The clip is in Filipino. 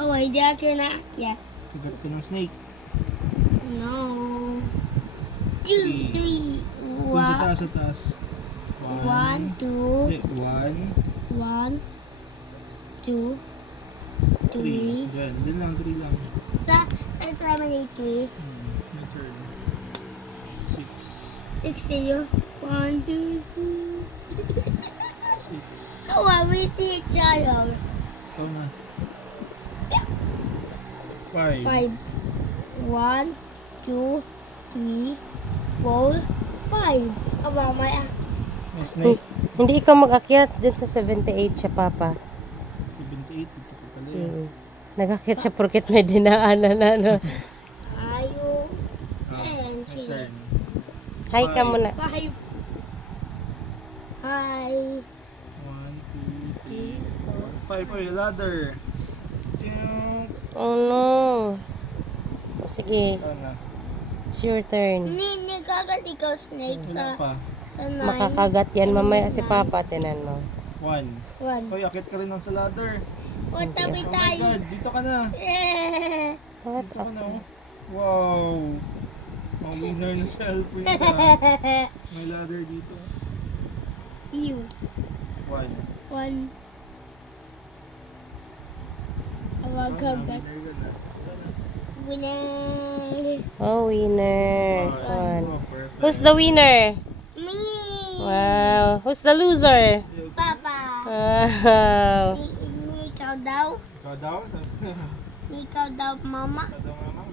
Oh, hindi ako naakyat. Kagat ka ng snake. No. Three. 2, 3. Kung sa taas, sa taas. 1, 2. Hindi, 1, 1, 2, 3. 3. Diyan, diyan lang, 3 lang. Sa terminate 3. My turn. 6. 6 sa'yo. 1, 2, 3. 6. Oh, we see each other. Ikaw na. 5. 5. 1, 2, 3, 4, 5. Oh, mamaya. May snake. Hindi ikaw mag-akyat dyan sa 78 siya, Papa. 78. Ito ko pala yun. Nag-akyat siya porket may dinaanan na, no? Ayaw. Ah, my turn. Hi ka muna. 5. Hi. 1, 2, 3, 4, 5. Oy, ladder. Tiyong. Oh, no. O, sige, Ikaw na. it's your turn. Hindi kagat ikaw snake Wala pa. sa 9. Makakagat yan mamaya si Papa, tinan mo. 1. 1. Oy, akit ka rin ng sa ladder. O, tabi Oh my tayo. God, dito ka na. What? Dito ka na. Oh. Wow. Ang winner ng cellphone sa may ladder dito. You. 1. 1. Awag kagat. Winner. Oh, winner. One. Oh, perfect. Who's the winner? Me. Wow. Who's the loser? Papa. Wow. Ikaw daw. Ikaw daw? Ikaw daw, mama. Ikaw daw, mama.